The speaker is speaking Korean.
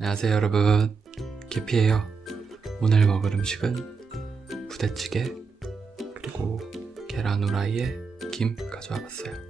안녕하세요 여러분. 계피예요. 오늘 먹을 음식은 부대찌개 그리고 계란 후라이에 김 가져와 봤어요.